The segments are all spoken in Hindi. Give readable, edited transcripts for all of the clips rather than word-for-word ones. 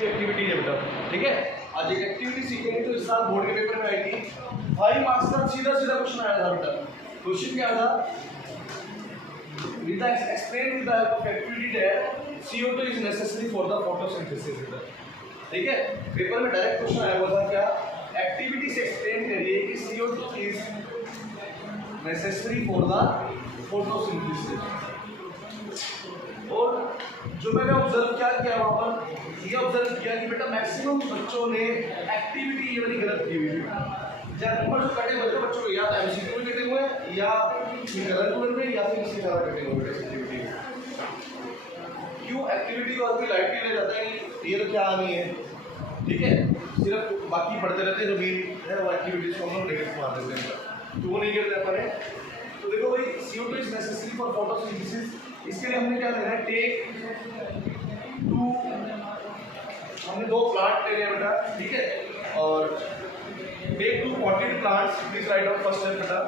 एक्टिविटी है बेटा, ठीक है। आज एक एक्टिविटी सीखेंगे तो इस साल बोर्ड के पेपर में आई थी 5 मार्क्स का सीधा क्वेश्चन आया था बेटा। क्वेश्चन क्या था? With explain with the help of activity that CO2 is necessary for the photosynthesis बेटा, ठीक है। पेपर में डायरेक्ट क्वेश्चन आया हुआ था क्या, एक्टिविटी से एक्सप्लेन करिए कि CO2 is necessary for the photosynthesis. और जो मैंने ऑब्जर्व क्या किया वहाँ पर, ये ऑब्जर्व किया कि बेटा मैक्सिमम बच्चों ने एक्टिविटी ये वाली गलत की हुई है। नंबर जो कटे हुए बच्चों को या तो MCQ में कटे हुए या कलर में या फिर किसी तरह कटे हुए एक्टिविटी। क्यों एक्टिविटी को आदमी लाइटली ले जाता है, ये तो क्या नहीं है, ठीक है, सिर्फ बाकी पढ़ते रहते हैं जो मेन है वो एक्टिविटीज को हम लोग नेगेटिव मार देते हैं, तो वो नहीं करते अपन है। तो देखो भाई CO2 is necessary for photosynthesis, इसके लिए हमने क्या देना है, टेक टू, हमने 2 प्लांट ले लिया बेटा, ठीक है। और take 2 potted plants, please write down first step बेटा,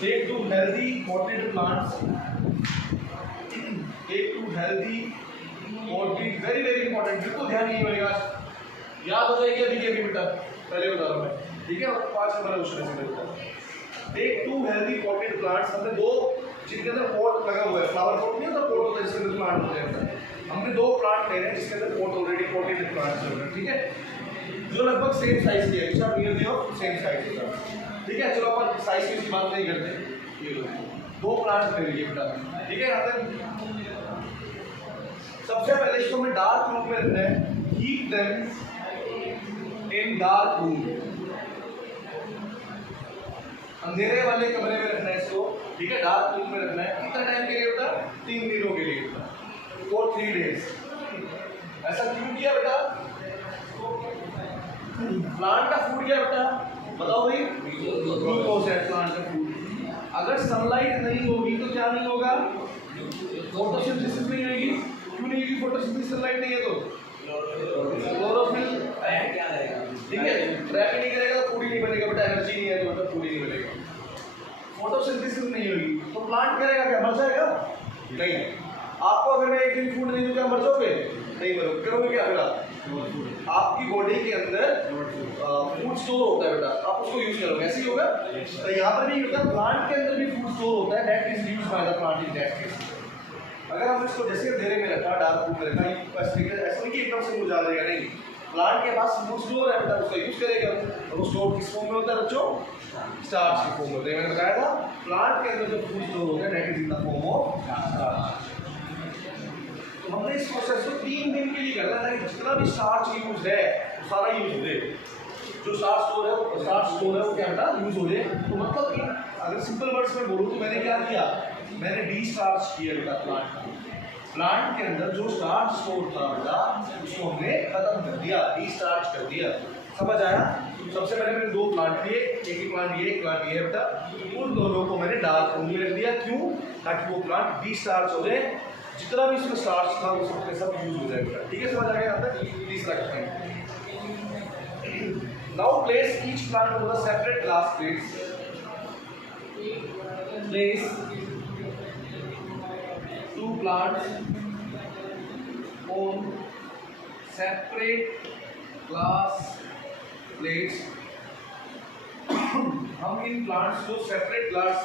take 2 healthy potted plants, take 2 healthy potted, very very important, बिल्कुल ध्यान नहीं होगा, याद हो जाएगी अभी के अभी बेटा, पहले बता रहा हूँ मैं, ठीक है। और 5 नंबर क्वेश्चन है बेटा, टेक 2 हेल्दी पॉटेड प्लांट्स, हमने 2 जिनके अंदर पॉट लगा हुआ है, फ्लावर पॉट नहीं होता, पॉट होता है जिसके अंदर प्लांट होते हैं, हमने 2 प्लांट ले रहे हैं जिसके अंदर पॉट ऑलरेडी पॉटेड प्लांट्स होते हैं, ठीक है, जो लगभग सेम साइज के हैं, इसका नियर ऑफ सेम साइज का, ठीक है। चलो अपन साइज की बात नहीं करते, ये लो 2 प्लांट्स ले लीजिए बेटा, ठीक है। यहाँ तक सबसे पहले इसको हमें डार्क रूम में रखना है, keep them in dark room, अंधेरे वाले कमरे में रखना है इसको, ठीक है, डार्क रूम में रखना है। कितना टाइम के लिए बेटा? 3 दिनों के लिए बेटा, फॉर 3 डेज। ऐसा क्यों किया बेटा? प्लांट का फूड क्या बेटा, बताओ भाई, ग्लूकोज है प्लांट का फूड। अगर सनलाइट नहीं होगी तो क्या नहीं होगा, फोटोसिंथेसिस नहीं होगी। क्यों नहीं होगी फोटोसिंथेसिस? सनलाइट नहीं है तो क्लोरोफिल क्या रहेगा, ठीक है, ट्रैप नहीं करेगा तो फूड ही नहीं बनेगा बेटा, एनर्जी नहीं है तो मतलब फूड ही नहीं बनेगा। फोटोसिंथेसिस नहीं होगी तो प्लांट करेगा क्या, मर जाएगा? नहीं। आपको अगर मैं एक दिन फूड नहीं दूं क्या मर जाओगे? नहीं मरोगे। करोगे क्या बेटा? आपकी बॉडी के अंदर फूड स्टोर होता है बेटा, आप उसको यूज करोगे, ऐसे ही होगा। तो यहाँ पर भी होता है, प्लांट के अंदर भी फूड स्टोर होता है, that is used by the plant in that case. अगर हम इसको जैसे अंधेरे में रखा, डार्क रूम में रखा, ऐसा नहीं कि एकदम से मुरझा जाएगा, नहीं, प्लांट के पास फूड स्टोर है बेटा, उसका यूज करेगा। और वो स्टोर किस फॉर्म में होता है बच्चों? स्टार्च की फॉर्म में होता है। मैंने बताया था प्लांट के अंदर जो फूड स्टोर होता है that is in the form of starch. तो हमने इस प्रोसेस को 3 दिन के लिए करना है, जितना भी स्टार्च यूज है वो सारा यूज हो जाए, जो स्टार्च स्टोर है वो क्या बेटा यूज हो जाए। तो मतलब अगर सिंपल वर्ड्स में बोलूँ तो मैंने क्या किया, मैंने डी-स्टार्च किया बेटा प्लांट के अंदर जो स्टार्च स्टोर था बेटा उसको हमने खत्म कर दिया, डी-स्टार्च कर दिया। समझ आया? सबसे पहले मैंने 2 प्लांट लिए, एक प्लांट ये है बेटा, उन दोनों को मैंने डार्क रूम में रख दिया। क्यों? ताकि वो प्लांट डी-स्टार्च हो जाए, जितना भी इसमें स्टार्च था वो सब यूज हो जाएगा, ठीक है। समझ आ गया यहाँ तक? तीसरा question, now place each plant on the separate glass plates, place 2 plants on separate glass plates। हम इन प्लांट्स को सेपरेट ग्लास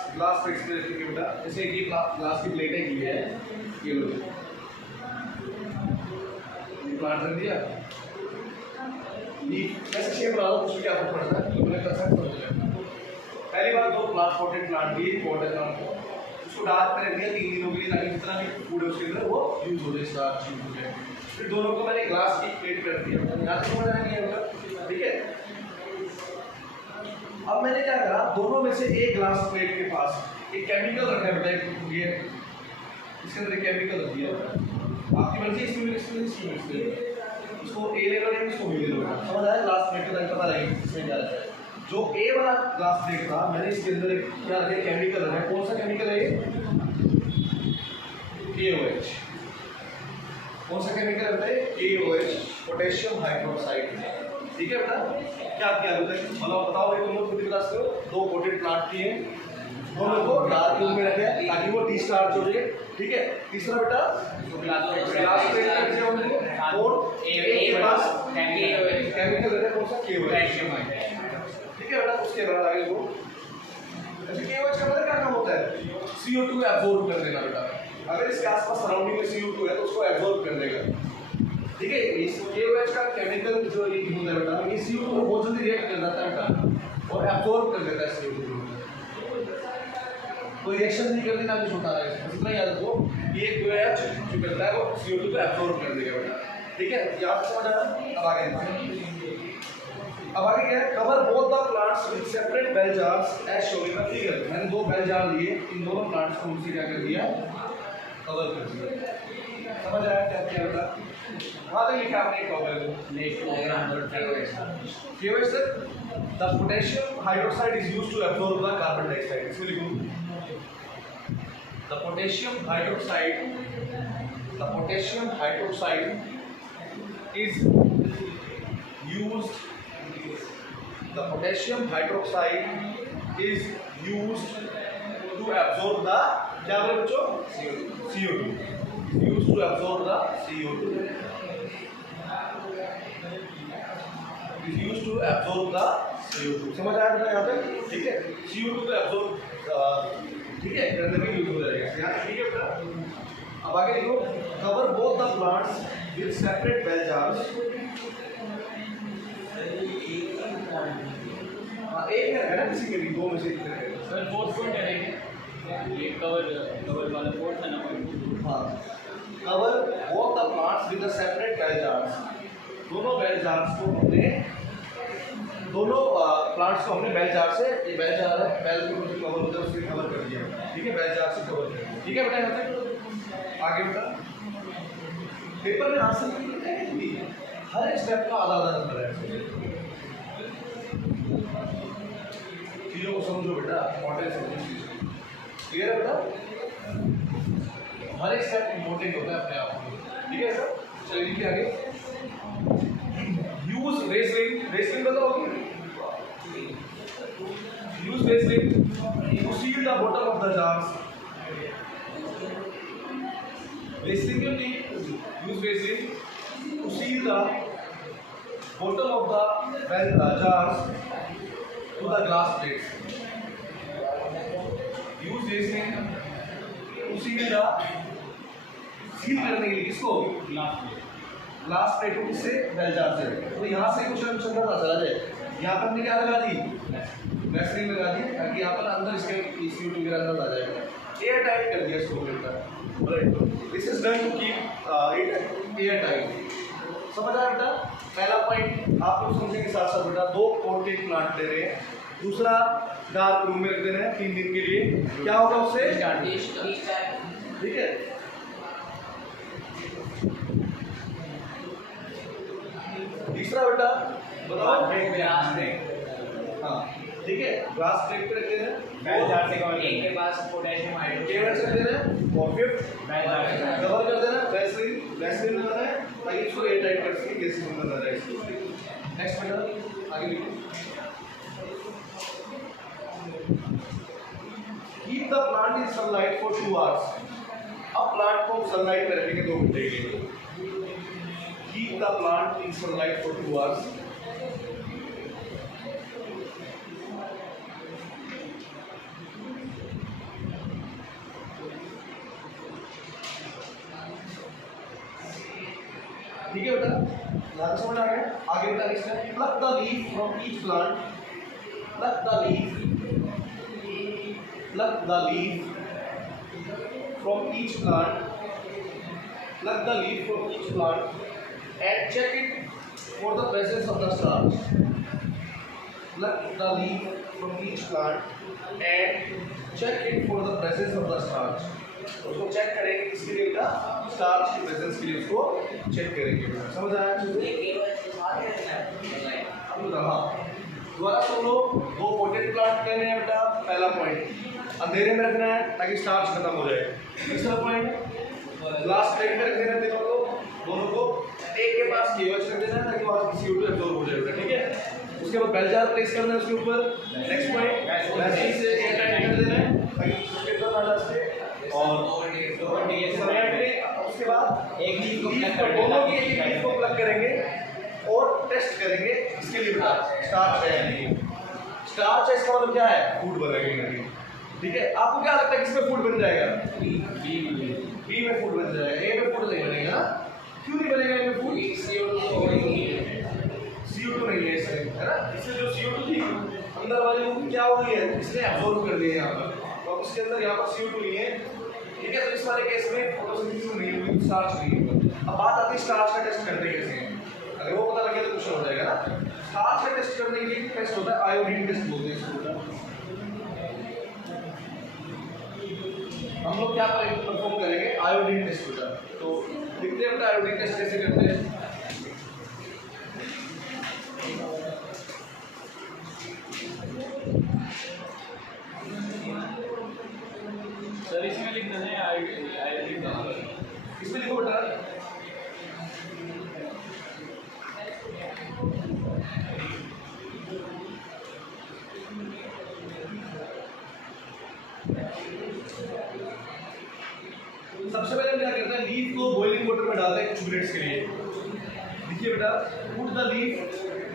प्लेट्स में रखेंगे बेटा। जैसे ये ग्लास की प्लेटें की है, ये लो, ये प्लांट रख दिया, ये कैसे शेप बना दो, उसमें क्या फर्क पड़ता है, तो मैंने कंसेप्ट समझ लिया। पहली बात 2 पॉटेड प्लांट लिए, पॉटेड प्लांट को उसको डार्क में रख दिया 3 दिनों के लिए, ताकि जितना भी फूड है उसके अंदर वो यूज हो जाए, स्टार्च यूज हो जाए। फिर दोनों को मैंने ग्लास की प्लेट पे रख दिया, यहाँ से समझ आएंगे होगा, ठीक है। अब मैंने क्या करा, दोनों में से एक ग्लास प्लेट के पास एक केमिकल रखा है बेटा, ये इसके अंदर एक केमिकल रख दिया, आपकी मर्जी इसमें मिक्स करिए, इसको ए ले लो या इसको बी ले लो, समझ आया? ग्लास प्लेट का पता लगेगा इसमें क्या है। जो ए वाला ग्लास प्लेट था मैंने इसके अंदर एक क्या रखा, केमिकल रखा है। कौन सा केमिकल है ये? KOH। कौन सा केमिकल रहता है? KOH, पोटेशियम हाइड्रोक्साइड, ठीक है बेटा। क्या किया बेटा, मतलब बताओ ये तुम लोग खुद बता सकते हो। 2 पॉटेड प्लांट किए, दोनों को डार्क रूम में रखे ताकि वो डी-स्टार्च हो जाए, ठीक है। तीसरा बेटा ग्लास प्लेट और केमिकल रहता है कौन सा KOH, ठीक है बेटा। उसके बाद आगे वो अच्छा KOH का मतलब क्या काम होता है? CO2 एब्जॉर्ब कर देना बेटा। अगर इसके आसपास सराउंडिंग में CO2 है तो उसको एब्जॉर्ब कर देगा, ठीक है। इस KOH का केमिकल जो ये होता है बेटा, ये CO2 को बहुत जल्दी रिएक्ट कर जाता है बेटा और एब्जॉर्ब कर देता है CO2 को। कोई रिएक्शन नहीं करती ना कुछ होता है, इतना याद रखो। ये KOH जो करता है वो CO2 को एब्जॉर्ब कर देगा बेटा, ठीक है। याद समझ आया? अब आगे क्या है? Cover both the plants with separate bell jars as shown in the figure. मैंने दो बेल जार लिए, इन दोनों प्लांट्स को उनसे क्या कर दिया? कवर कर दिया। समझ आया क्या किया बेटा? वहां तक लिखा आपने cover KOH sir the potassium hydroxide is used to absorb the carbon dioxide. इसमें लिखूं the potassium hydroxide is used the potassium hydroxide is used to absorb the क्या बोले बच्चों? CO2 used to absorb the CO2 is used to absorb the CO2। समझ आया बेटा यहाँ पे? ठीक है, CO2 को absorb ठीक है करने में यूज हो जाएगा यहाँ, ठीक है बेटा। अब आगे देखो cover both the plants with separate bell jars. एक है ना किसी के भी दो में से सर फोर्थ पॉइंट है ये कवर वाला फोर्थ है ना पॉइंट। हां cover both the plants with the separate bell jars. दोनों बेल जार्स को हमने दोनों प्लांट्स को हमने बेल जार से, ये बेल जार है, बेल को जो कवर होता है उससे कवर कर दिया, ठीक है। बेल जार से कवर कर दिया, ठीक है बेटा। यहाँ तक आगे बेटा पेपर में आंसर हर एक स्टेप का आधा आधा नंबर है। चीजों को समझो बेटा, इंपॉर्टेंट समझो, क्लियर है बेटा? हर एक स्टेप इंपॉर्टेंट होता है अपने आप में, ठीक है सर। चलिए लिखिए आगे। यूज रेसलिंग, रेसलिंग बताओ। Use wrestling to seal the bottom of the jars. Wrestling के लिए use wrestling to seal the bottom of the jars to the glass plates. Use reasoning to seal the seal करने के लिए किसको? ग्लास प्लेट को किससे? बेल जार से। तो यहाँ से कुछ चंद्र ना चला जाए, यहाँ पर हमने क्या लगा दी? वैसलीन लगा दी ताकि यहाँ पर अंदर इसके CO2 के अंदर आ जाएगा। एयर टाइट कर दिया इसको filter. This is done to keep it air tight. समझ आया बेटा? पहला पॉइंट आप लोग समझने के साथ साथ बेटा दो पोर्टेड प्लांट ले रहे हैं, दूसरा डार्क रूम में रख देना है 3 दिन के लिए। क्या होगा उससे? ठीक है। तीसरा बेटा बताओ। हाँ ठीक है, ग्लास प्लेट पे रख देना है, एक के पास पोटेशियम हाइड्रोक्साइड रख देना है, और फिफ्थ कवर कर देना वैसलीन लगाना है ताकि इसको एयर टाइट कर सके, गैस अंदर ना जाए। नेक्स्ट बेटा आगे लिखो। Keep the plant in sunlight for 2 hours. अब प्लांट को सनलाइट में रखेंगे 2 घंटे के लिए। Keep the plant in sunlight for 2 hours. ठीक है बेटा, यहाँ तक समझ आ गया? आगे बेटा नेक्स्ट है plug the leaf from each plant. Plug the leaf from each plant. Plug the leaf from each plant and check it for the presence of the starch. Plug the leaf from each plant and check it for the presence of the starch. उसको चेक करेंगे किसके लिए बेटा? स्टार्च की प्रेजेंस के लिए उसको चेक करेंगे। समझ आया? अब हाँ दोबारा सुन लो। 2 पोटेड प्लांट लेने हैं बेटा। पहला पॉइंट अंधेरे में रखना है ताकि स्टार्च खत्म हो जाए। दूसरा पॉइंट ग्लास प्लेट में रख देना है दोनों को। एक के पास KOH रख देना है ताकि वहाँ CO2 एब्जॉर्ब हो जाएगा, ठीक है। उसके बाद बेल जार प्लेस करना है उसके ऊपर। नेक्स्ट पॉइंट वैसलीन से एयर टाइट कर देना है ताकि उसके अंदर ना जा सके। और उसके बाद एक लीफ को प्लग करेंगे और स्टार्च है नहीं। स्टार्च है इसका मतलब क्या है? फूड बनेगा नहीं। ठीक है, आपको क्या लगता है किसमें फूड बन जाएगा? बी में फूड बन जाएगा, ए में फूड नहीं बनेगा ना? क्यों नहीं बनेगा ए में फूड? CO2 नहीं है इसमें, है ना? इससे जो CO2 थी अंदर वाली वो क्या हो गई है? इसने एब्जॉर्ब कर लिया यहाँ पर, और उसके अंदर यहाँ पर CO2 नहीं है। ठीक है, तो इस वाले केस में फोटोसिंथेसिस नहीं होगी, स्टार्च नहीं होगा। अब बात आती है स्टार्च का टेस्ट करते कैसे हैं। अगर वो पता लगे तो क्वेश्चन हो जाएगा ना। स्टार्च का टेस्ट करने के लिए टेस्ट होता है आयोडीन टेस्ट बोलते हैं इसको। हम लोग क्या परफॉर्म करेंगे? आयोडीन टेस्ट होता है। तो देखते हैं बेटा आयोडीन टेस्ट कैसे करते हैं। सर इसमें लिखना है आयोडीन कहाँ पर? इसमें लिखो बेटा सबसे पहले हम क्या करते हैं? लीफ को बॉइलिंग वाटर में डालते हैं कुछ मिनट्स के लिए। देखिए बेटा, put the leaf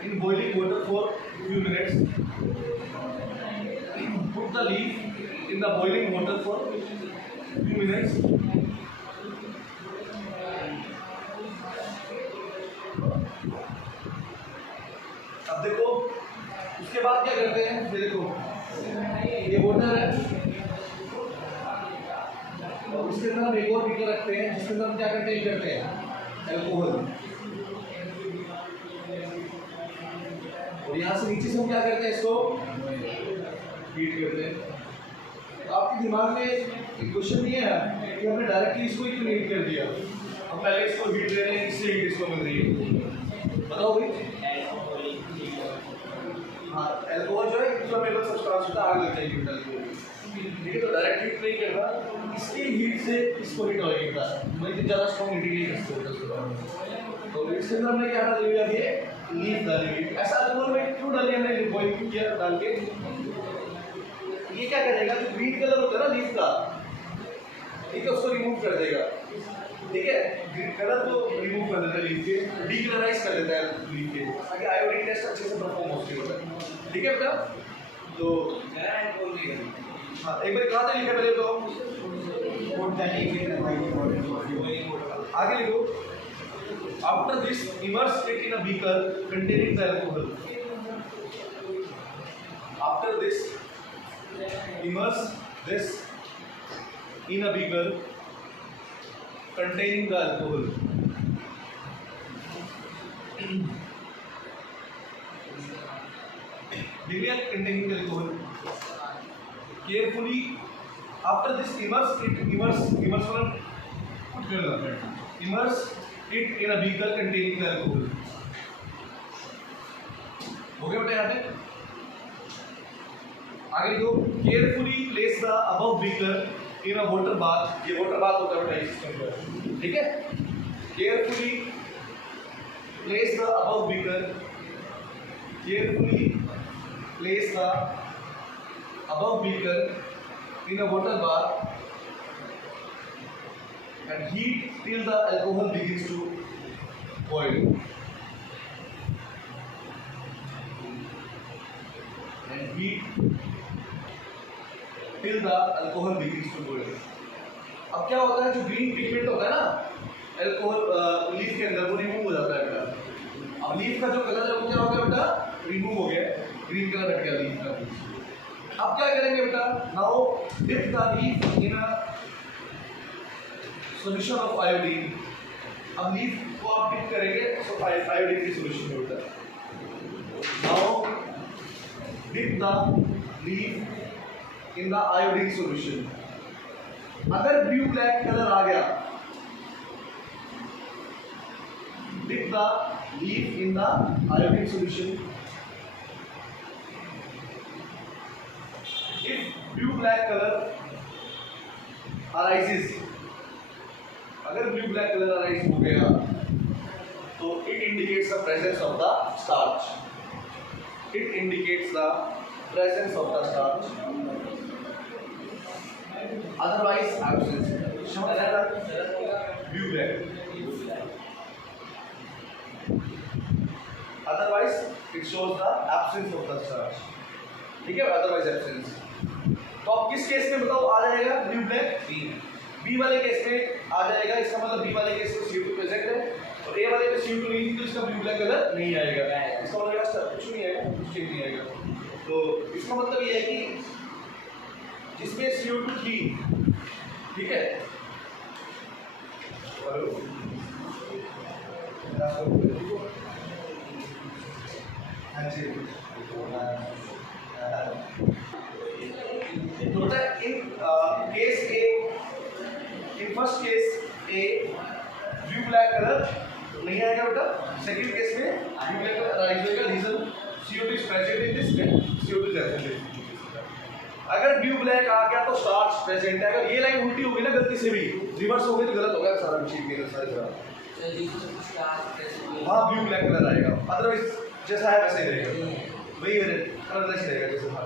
in boiling water for few minutes. Put the leaf in the boiling water for few minutes. अब देखो उसके बाद क्या करते हैं? ये देखो ये वाटर है और उसके अंदर हम एक और बीकर रखते हैं जिसके अंदर हम क्या कंटेन करते हैं? अल्कोहल। और यहाँ से नीचे से हम क्या करते हैं? इसको हीट करते हैं। तो आपके दिमाग में एक क्वेश्चन नहीं है कि हमने डायरेक्टली इसको क्यों हीट कर दिया? हम पहले इसको हीट दे रहे हैं, इससे हीट इसको मिल रही है। बताओ भाई। हाँ, अल्कोहल जो है इन्फ्लेमेबल सब्सटेंस होता है, आग लग जाएगी अल्कोहल। ठीक है, तो डायरेक्ट हीट नहीं कर रहा, इसकी हीट से इसको हीट होएगा। मैं तो ज़्यादा स्ट्रॉन्ग हीटिंग नहीं कर सकता। तो इसके अंदर हमने क्या डाली हुई है? लीफ डाली हुई। ऐसा अल्कोहल में क्यों डाली हमने? बॉइलिंग किया डाल के। ये क्या करेगा? जो ग्रीन कलर होता है ना लीफ का, ठीक है, उसको रिमूव कर देगा। ठीक है, ग्रीन कलर को रिमूव कर देता है लीफ के, डीकलराइज कर देता है लीफ के, ताकि आयोडीन टेस्ट अच्छे से परफॉर्म हो सके। ठीक है बेटा, तो हाँ एक बार कहाँ तक लिखा पहले तो आगे लिखो। After this immerse it in a beaker containing the alcohol. After this immerse this in a beaker containing the alcohol. Beaker containing the alcohol. Carefully, after this immerse it immerse it in a beaker containing the alcohol. हो गया बेटा यहाँ पे? आगे दो, carefully place the above beaker in a water bath. ये वाटर बाथ होता है बेटा इस सिस्टम का। ठीक है, carefully place the above beaker, carefully place the above beaker in a water bath and heat till the alcohol begins to boil. And heat till the alcohol begins to boil. अब क्या होता है? जो ग्रीन पिगमेंट होता है ना अल्कोहल लीफ के अंदर, वो रिमूव हो जाता है बेटा। अब लीफ का जो कलर है वो क्या हो गया बेटा? रिमूव हो गया, ग्रीन कलर हट गया लीफ का। अब क्या करेंगे बेटा? Now dip the leaf in a solution of iodine. अब लीफ को आप डिप करेंगे तो आयोडीन की सॉल्यूशन होता है। Now dip the leaf in the iodine solution. अगर ब्लू ब्लैक कलर आ गया, dip the leaf in the iodine solution. If blue black color arises, अगर ब्लू ब्लैक कलर अराइज हो गया तो it indicates the presence of the starch. It indicates the presence of the starch. Otherwise absence. Show another blue black. Otherwise it shows the absence of the starch, ठीक है, अदरवाइज एब्सेंस। तो अब किस केस में बताओ आ जाएगा ब्लू ब्लैक? बी वाले केस में आ जाएगा, इसका मतलब बी वाले केस में CO2 प्रेजेंट है और ए वाले में CO2 नहीं थी तो इसका ब्लू ब्लैक कलर नहीं आएगा, इसका मतलब कुछ नहीं आएगा, कुछ चेंज नहीं आएगा। तो इसका मतलब ये है कि जिसमें CO2 थी, ठीक है, in first case a blue black colour नहीं आएगा बेटा, सेकंड केस में ब्लू ब्लैक कलर राइज होएगा, reason CO2 is present in this and CO2 is absent. अगर ब्लू ब्लैक आ गया तो स्टार्च प्रेजेंट है, अगर ये लाइन उल्टी होगी ना गलती से भी रिवर्स हो गई तो गलत होगा सारा कुछ ही सारी तरह। हाँ ब्लू ब्लैक कलर आएगा, अदरवाइज जैसा है वैसे ही रहेगा, वही कलर वैसे रहेगा जैसे था,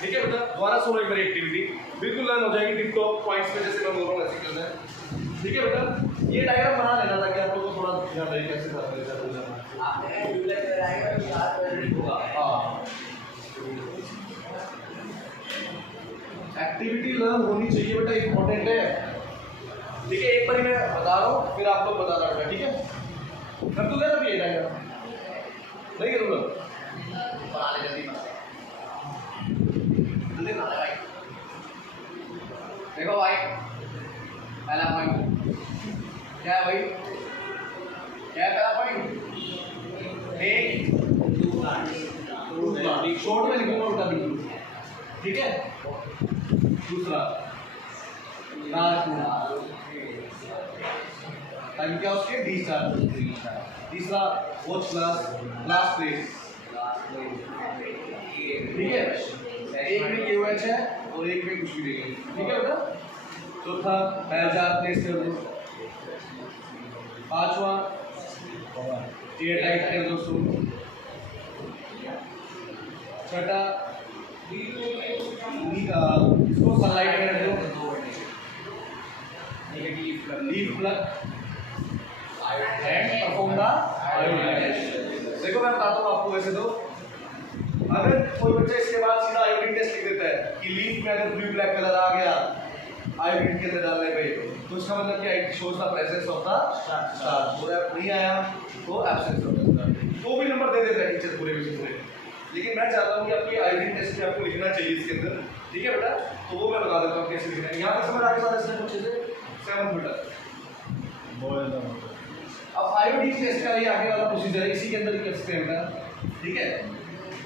ठीक है बेटा। दोबारा सुनो एक बार एक्टिविटी, बिल्कुल लर्न हो जाएगी टिप टॉप पॉइंट्स पे जैसे मैं बोल रहा हूँ ऐसे करना है, ठीक है बेटा। ये डायग्राम बना लेना ताकि आप लोगों को थोड़ा ध्यान रहे कैसे करना है, ऐसा करना आपने ब्लू ब्लैक कलर आएगा तो साथ में होगा। हां एक्टिविटी लर्न होनी चाहिए बेटा, इंपॉर्टेंट है, ठीक है। एक बार मैं बता रहा हूँ फिर आप लोग बता रहा बेटा, ठीक है। कर दूंगा ना ये डायग्राम, नहीं करूँगा, बना ले जल्दी जल्दी बना ले भाई। देखो भाई पहला पॉइंट क्या है भाई, क्या है पहला पॉइंट? एक शॉर्ट में लिखूंगा उल्टा बिल्कुल, ठीक है। दूसरा टाइम क्या उसके डी स्टार। तीसरा वॉच ग्लास प्लेट, ठीक है, एक में KOH है और एक में कुछ भी नहीं है, ठीक है बेटा। चौथा पैलजार प्लेस कर दो। पांचवा एयर टाइट कर दो दोस्तों। छठा इसको सनलाइट में रख दो, leaf plug and perform the iodine. देखो मैं बताता हूँ आपको, वैसे तो अगर कोई बच्चा इसके बाद सीधा आयोडीन टेस्ट लिख देता है कि लीफ में अगर ब्लू ब्लैक कलर आ गया आयोडीन के अंदर डालने पे, तो इसका मतलब क्या है? Shows the presence of the starch. पूरा नहीं आया तो एब्सेंस ऑफ द स्टार्च, तो भी नंबर दे देता है टीचर पूरे में पूरे। लेकिन मैं चाहता हूँ कि आपकी आयोडीन टेस्ट में आपको लिखना चाहिए इसके अंदर, ठीक है बेटा। तो वो मैं बता देता हूँ कैसे लिखना है। यहाँ तक समझ आ गया सारा इसमें अच्छे से 7 बेटा। अब आयोडीन टेस्ट का ये आगे वाला प्रोसीजर है, इसी के अंदर ही कर सकते हैं बेटा, ठीक है।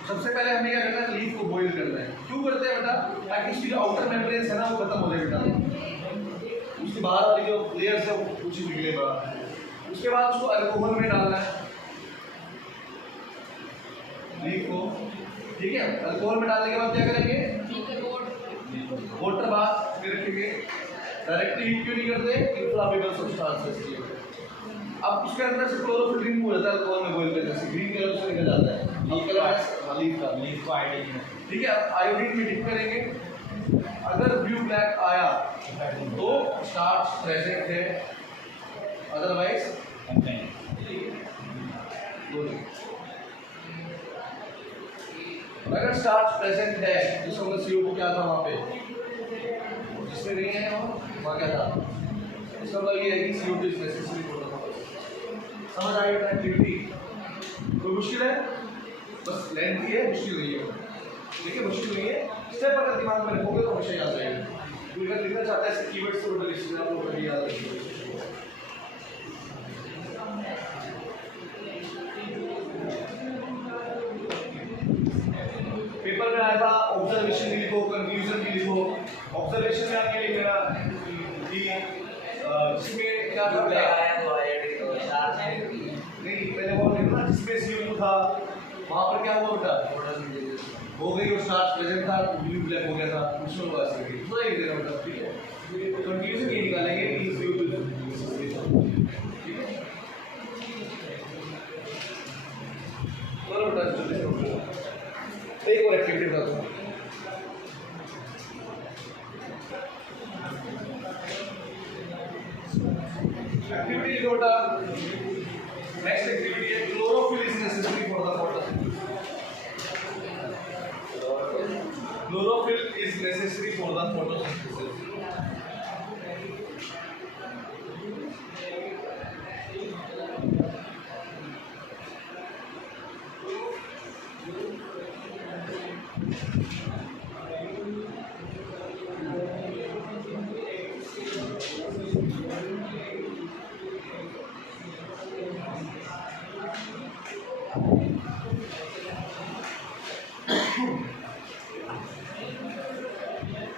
सबसे पहले हमें क्या करना है? लीफ को बॉईल करना है। क्यों करते हैं बेटा? ताकि उसकी जो आउटर मेम्ब्रेन है ना वो खत्म हो जाए बेटा, उसके बाहर वाली जो लेयर्स है वो कुछ निकले बाहर। उसके बाद उसको अल्कोहल में डालना है लीफ को, ठीक है। अल्कोहल में डालने के बाद क्या करेंगे? वाटर बाथ में रखेंगे। डायरेक्टली हीट क्यों नहीं करते? इन्फ्लामेबल सब्सटेंसेस के लिए। अब उसके अंदर से क्लोरोफिल हो जाता है अल्कोहल में बॉईल करने से, ग्रीन कलर से निकल जाता है। लीफ को आयोडीन, ठीक है। अब आयोडीन में डिप करेंगे, अगर ब्लू ब्लैक आया तो स्टार्च प्रेजेंट है, अदरवाइज अगर स्टार्च प्रेजेंट है जिसका मतलब CO2 क्या था वहाँ पे, जिसमें नहीं है वहाँ क्या था, इसका मतलब ये है कि CO2 is necessary for the process. समझ आई बेटा एक्टिविटी? कोई मुश्किल है? बस लेंथ ही है, मुश्किल नहीं है, ठीक है। मुश्किल नहीं है, स्टेप अगर दिमाग में रखोगे तो हमेशा याद रहेगा। कोई अगर लिखना चाहता है ऐसे कीवर्ड्स तो बेटा लिस्ट आप लोग याद रखिए। पेपर में आया था ऑब्जर्वेशन भी लिखो, कंक्लूजन भी लिखो। ऑब्जर्वेशन में आपके लिखना कि जिसमें क्या था नहीं, पहले वो लिखना जिसमें CO2 था वहाँ पर क्या हुआ बेटा, हो गई और स्टार्च प्रेजेंट था, ब्लू ब्लैक हो गया था, उसमें हुआ ऐसे ही तो एक देना बेटा, ठीक है। कंक्लूजन ये निकालेंगे कि CO2 ठीक है। चलो बेटा एक और एक्टिविटी बता दूँ। एक्टिविटी लिखो बेटा। नेक्स्ट एक्टिविटी है chlorophyll is necessary for necessary for the photosynthesis.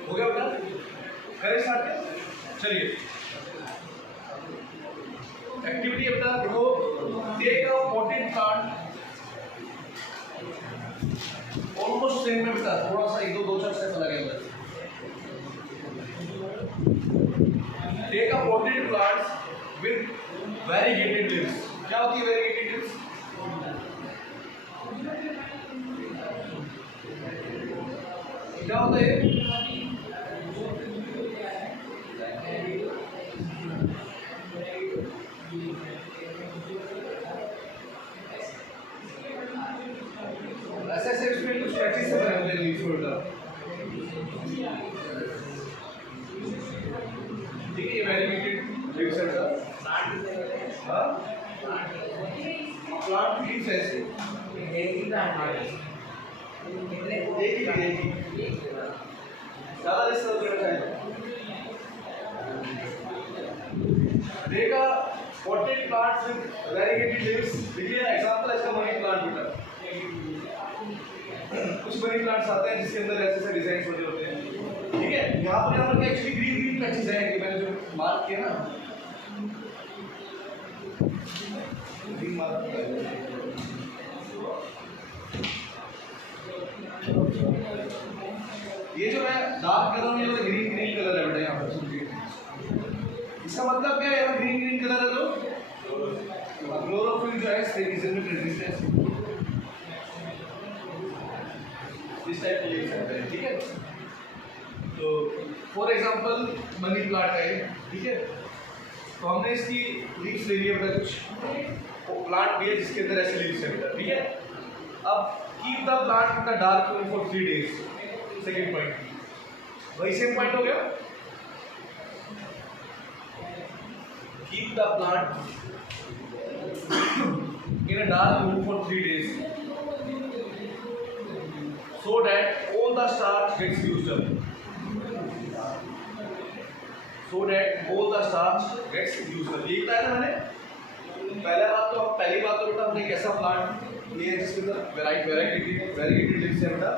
हो गया बेटा? करें स्टार्ट क्या? चलिए एक्टिविटी बेटा देखो, take a potted plant almost same में बेटा, थोड़ा सा एक दो चार स्टेप अलग है। Take a potted plants with variegated leaves. क्या होती है वेरीगेटेड लीव्स? क्या होता है? ऐसे ऐसे इसमें कुछ स्ट्रेचेस से बने होते हैं लीफ होल्डर, ठीक है? ये वेरीगेटेड लीव्स है बेटा। हाँ, प्लांट की लीव्स ऐसे एक ही ज़्यादा रिस्क करना चाहिए। देखा potted plants with variegated leaves. देखिए एग्जांपल इसका मनी प्लांट बेटा। कुछ मनी प्लांट्स आते हैं जिसके अंदर ऐसे ऐसे डिजाइन छोटे होते हैं, ठीक है? यहाँ पर एक्चुअली ग्रीन ग्रीन पैचेस हैं कि मैंने जो मार्क किया ना, ग्रीन मार्क किया। ये जो मैं डार्क कर रहा हूँ ये ग्रीन ग्रीन कलर है बेटा यहाँ पर। इसका मतलब क्या है? ग्रीन ग्रीन कलर है तो क्लोरोफिल जो है स्टेरिलिज्म में रेजिस्टेंस इस टाइप के लीव्स आते हैं, ठीक है? तो फॉर एग्जांपल मनी प्लांट है, ठीक है? तो हमने इसकी लीव्स ले लिए बेटा, कुछ प्लांट भी है जिसके अंदर ऐसे लीव्स है बेटा, ठीक है? अब keep the plant in the dark room for 3 days। Second point वही सेम पॉइंट हो गया। Keep the plant in a dark room for 3 days so that all the starch gets used up, so that all the starch gets used up। ये बताया ना मैंने। पहली बात तो बेटा हमने एक ऐसा प्लांट लिया जिसके अंदर वेरीगेटेड लीव्स है बेटा।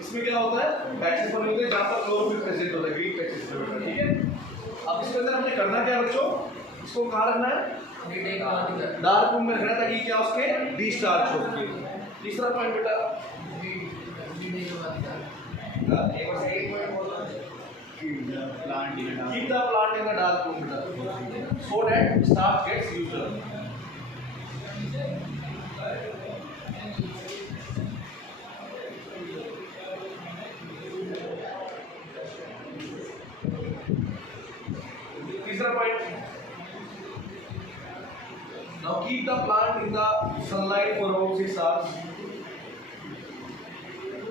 इसमें क्या होता है? पैचेस बने होते हैं जहाँ पर क्लोरोफिल प्रेजेंट होता है, ग्रीन पैचेस है बेटा, ठीक है? अब इसके अंदर हमने करना क्या बच्चों? इसको कहाँ रखना है? डार्क रूम में रखना है ताकि क्या उसके डिस्चार्ज हो सके। तीसरा पॉइंट बेटा keep the plant in the dark room so that starch gets used up। तीसरा point, now keep the plant in the sunlight for about 6 hours।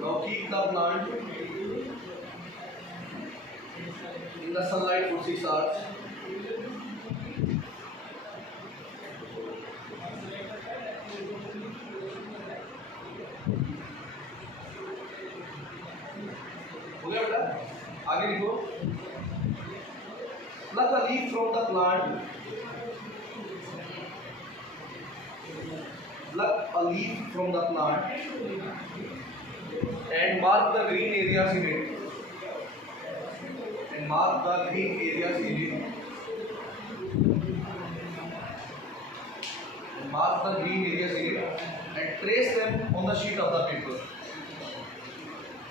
now keep the plant in the sunlight for 6 hours। हो गया बेटा? आगे लिखो, pluck a leaf from the plant, pluck a leaf from the plant and mark the green areas in it, and mark the green areas in it, and mark the green areas in it, and trace them on the sheet of the paper,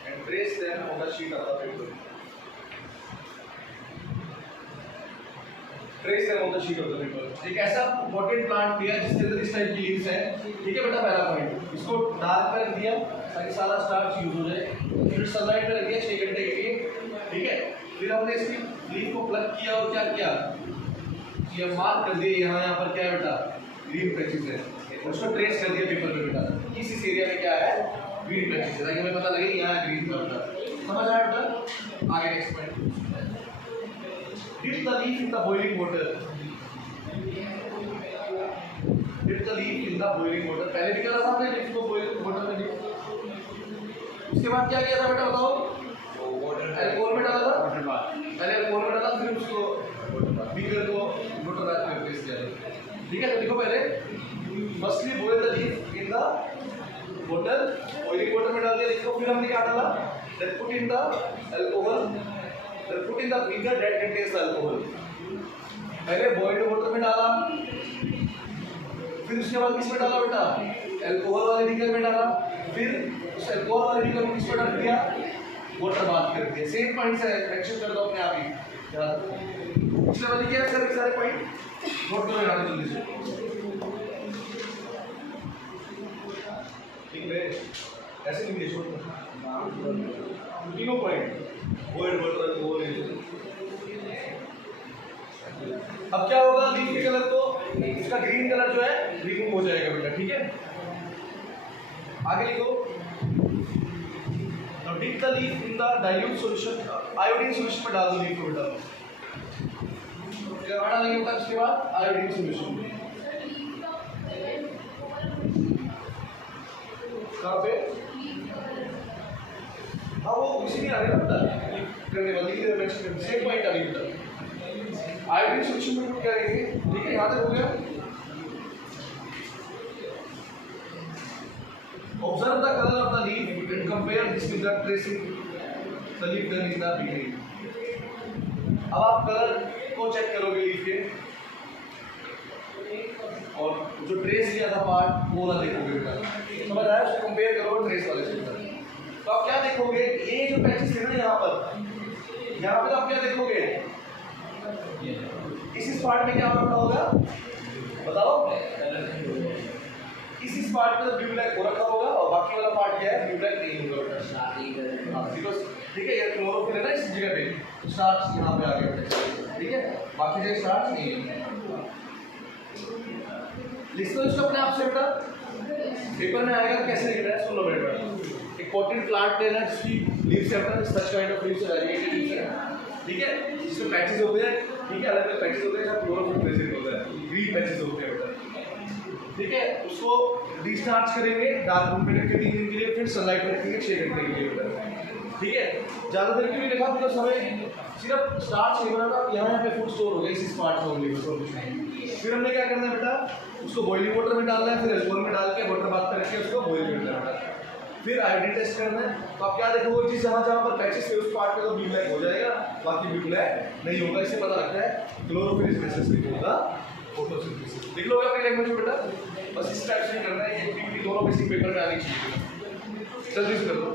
and trace them on the sheet of the paper, trace them on the sheet of the paper। एक ऐसा पोटेड प्लांट लिया जिसके अंदर इस टाइप की लीव्स है, ठीक है बेटा? पहला पॉइंट, इसको डार्क पर रख दिया ताकि सारा स्टार्च यूज हो जाए, फिर सनलाइट में रख दिया 6 घंटे के लिए, ठीक है? फिर हमने इसकी लीफ को प्लग किया और क्या किया? ये मार्क कर दिया यहाँ पर क्या है बेटा? ग्रीन पैचेस है, उसको ट्रेस कर दिया पेपर पे बेटा, किस एरिया में क्या है? ग्रीन पैचेस है, ताकि हमें पता लगे यहाँ ग्रीन था बेटा। समझ आया बेटा? आगे next point, dip the leaf in the boiling water, dip the leaf in the boiling water, पहले भी करा था हमने लीफ को बॉइलिंग वाटर में डिप। उसके बाद क्या किया था बेटा बताओ? अल्कोहल में डाला था, पहले अल्कोहल में डाला, फिर उसको बीकर को वाटर बाथ में रिप्लेस किया था। ठीक है, तो देखो पहले firstly boil the leaf in the water, boiling water में डाल दिया, देखो फिर हमने क्या डाला, then put in the alcohol, then put in the vinegar that contains the alcohol। पहले बॉइल्ड वाटर में डाला, फिर उसके बाद किसमें डाला बेटा? अल्कोहल वाले बीकर में डाला, फिर उस अल्कोहल वाले बीकर में किसमें डाल दिया? वाटर बाथ कर दिया। सेम पॉइंट से मेंशन कर दो अपने आप ही याद। पिछले वाले क्या सारे पॉइंट नोट करो यहाँ पे जल्दी से, ठीक है? ऐसे नहीं लिखो तीनों पॉइंट, बॉइल्ड वाटर को ले लो। अब क्या होगा, लीफ के कलर को, इसका ग्रीन कलर जो है रिमूव हो जाएगा बेटा। ठीक है, आगे लिखो, now dip the leaf in the dilute solution, iodine solution में डाल दो लीफ को बेटा। क्या डालेंगे बेटा? उसके बाद आयोडीन सॉल्यूशन कहाँ पे? हाँ वो उसी में आ गया बेटा, करने वाली की मेंशन सेम पॉइंट आ गई बेटा। आयोडीन सॉल्यूशन में क्या करेंगे? ठीक है, यहाँ तक हो गया। Observe the color of the leaf and compare this with the tracing the leaf done in the beginning। अब आप कलर को चेक करोगे लीफ के और जो ट्रेस किया था पार्ट वो वाला देखोगे बेटा। समझ आया? उसको कंपेयर करो ट्रेस वाले से बेटा। तो आप क्या देखोगे? ये जो पैचेस है ना यहाँ पे तो आप क्या देखोगे? इस पार्ट में क्या रखा होगा बताओ? इस पार्ट में तो ब्लू ब्लैक हो रखा होगा और बाकी वाला पार्ट क्या है? ब्लू ब्लैक नहीं होगा बेटा। बिकॉज ठीक है, ये क्लोरोफिल है ना इस जगह पे, स्टार्च यहाँ पे आ गया बेटा। ठीक है, बाकी जगह स्टार्च नहीं है। लिख लो इसको अपने आप से बेटा, पेपर में आएगा कैसे लिख रहा है सुन लो बेटा। एक पोटेंट प्लांट लेना जिसकी लीव्स है बेटा, such kind of leaves variegated leaves है। ठीक है, जिसमें पैचेस होते हैं, ठीक है, अलग अलग पैचेस होते हैं, जहाँ क्लोरोफिल प्रेजेंट होता है, ग्रीन पैचेस होते हैं बेटा। ठीक है, उसको डिस्चार्ज करेंगे डार्क रूम में रखेंगे 3 दिन के लिए, फिर सनलाइट में रखेंगे 6 घंटे के लिए बेटा। ठीक है, ज़्यादा देर के लिए रखा बिकॉज हमें सिर्फ स्टार्च नहीं बनाना, यहाँ पे फूड स्टोर हो गया इस पार्ट में ओनली। फिर हमने क्या करना है बेटा? उसको बॉइलिंग वाटर में डालना है, फिर अल्कोहल में डाल के वाटर बाथ करके उसको बॉइल करना है बेटा। फिर आयोडीन टेस्ट करना है। तो आप क्या देखोगे? जिस जहाँ पर पैचेस है उस पार्ट में तो ब्लू ब्लैक हो जाएगा, बाकी ब्लू ब्लैक नहीं होगा। इससे पता लगता है क्लोरोफिल स्पेसिफिक होगा फोटोसिंथेसिस। लिख लोगे अपनी लैंग्वेज में बेटा, बस इस टाइप से करना है। ये एक्टिविटी दोनों बेसिक पेपर में आनी चाहिए, जल्दी से कर दो।